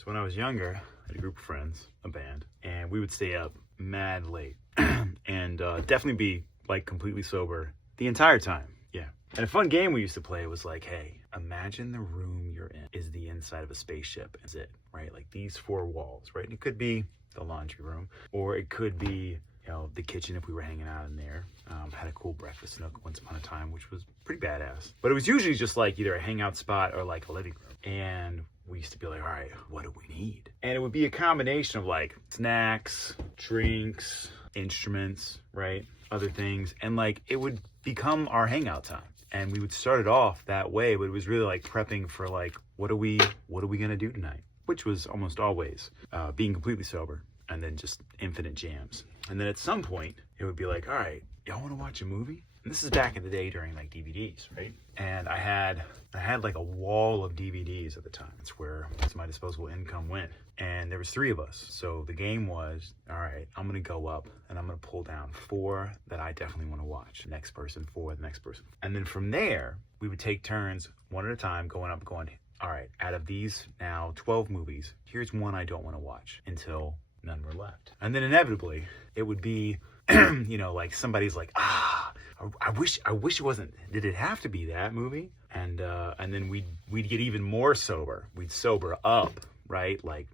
So when I was younger, I had a group of friends, a band, and we would stay up mad late and definitely be like completely sober the entire time. Yeah. And a fun game we used to play was like, hey, imagine the room you're in is the inside of a spaceship. Is it, right? Like these four walls, right? And it could be the laundry room, or it could be, you know, the kitchen if we were hanging out in there. Had a cool breakfast nook once upon a time, which was pretty badass. But it was usually just like either a hangout spot or like a living room. And we used to be like, all right, what do we need? And it would be a combination of like snacks, drinks, instruments, right? Other things. And like it would become our hangout time. And we would start it off that way, but it was really like prepping for like, what are we gonna do tonight? Which was almost always being completely sober, and then just infinite jams. And then at some point, it would be like, all right, y'all wanna watch a movie? And this is back in the day during like DVDs, right? And I had like a wall of DVDs at the time. That's where most of my disposable income went. And there was 3 of us. So the game was, all right, I'm gonna go up and I'm gonna pull down 4 that I definitely wanna watch. The next person 4, the next person. And then from there, we would take turns one at a time going up, going, all right, out of these now 12 movies, here's one I don't wanna watch until none were left. And then inevitably, it would be, you know, like somebody's like, I wish it wasn't. Did it have to be that movie? And then we'd get even more sober. We'd sober up, right? Like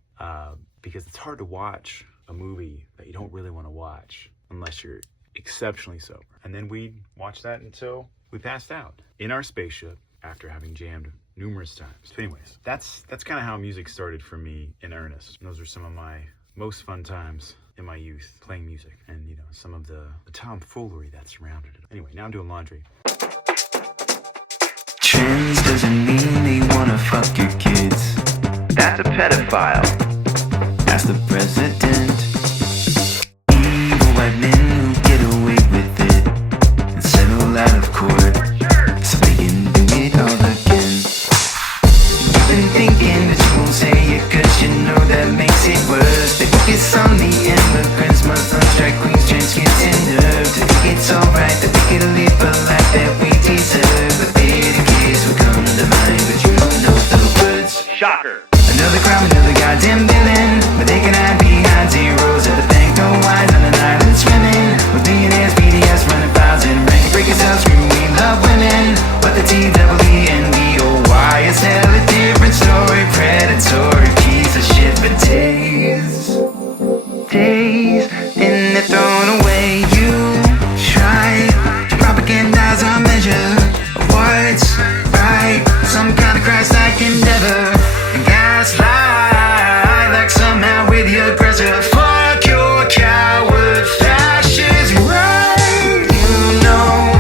because it's hard to watch a movie that you don't really want to watch unless you're exceptionally sober. And then we'd watch that until we passed out in our spaceship after having jammed numerous times. So anyways, that's kind of how music started for me in earnest. And those are some of my most fun times in my youth, playing music, and you know, some of the tomfoolery that surrounded it. Anyway, now I'm doing laundry. Trends doesn't mean they wanna fuck your kids. That's a pedophile. Ask the president. Evil white men who get away with it and settle out of court so they can do it all again. You've been thinking that you won't say it 'cause you know that makes it worse. They focus on the immigrants, Muslims, drag queens, trans kids, and nerds. They think it's alright that we get to live a life that we deserve. But they're the kids who come to mind, but you don't know the words. Shocker. Another crime, another goddamn villain, but they can hide behind zeros at the bank, no wise on an island swimming with billionaires, BDS running files and rank breakers out screaming we love women. But the TWENBOY is hell a different story, predatory piece of shit for days, and they're thrown away. You try to propagandize our measure of what's right, some kind of Christ-like endeavor. Gaslight like somehow with the aggressor. Fuck your coward fascist right. You know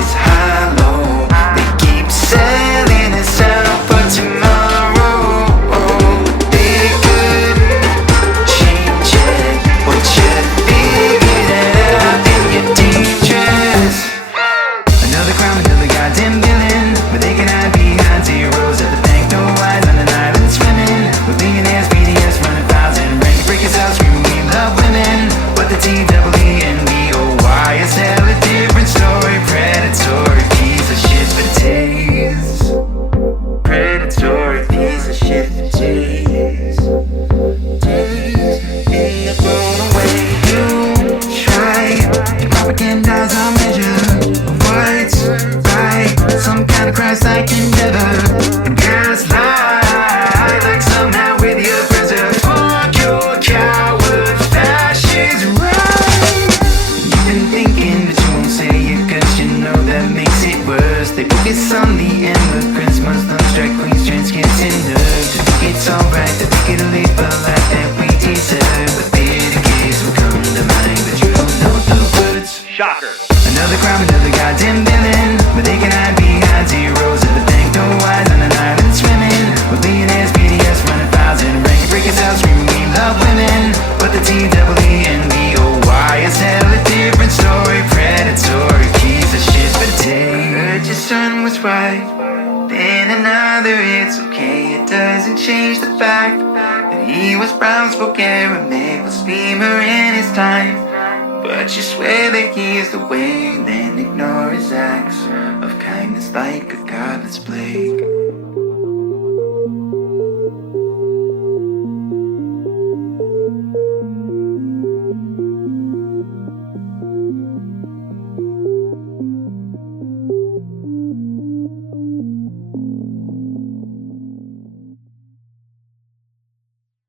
it's hollow. They keep selling us out for tomorrow. They could change it, but you figured it out and you're dangerous. Another crime, another goddamn villain, but they can hide behind zeros at the bank, no wise on an island swimming with billionaires, BDS running files and rank breakers out screaming we love women. But the TWENBOY is hell a different story, predatory piece of shit for days, predatory piece of shit for days, and they're thrown away. You try to propagandize our measure of what's right, some kind of Christ-like endeavor. Gaslight like somehow with the aggressor. Fuck your coward fascist right. You've been thinking that you won't say it 'cause you know that makes it worse. They focus on the immigrants, Muslims, drag queens, trans kids, and nerds. They think it's alright that we get to live a life that we deserve. But they're the kids who come to mind, but you don't know the words. Shocker. Another crime, another goddamn villain, but they can hide behind zeros at the bank, no wise on an island swimming with billionaires, BDS running files and rank breakers out screaming we love women. But the TWENBOY is hell a different story, predatory piece of shit for days. Heard your son was right, then another it's okay. It doesn't change the fact that he was brown, spoke Aramaic, was Beamer in his time. But you swear that he is the way, then ignore his acts of kindness like a godless plague.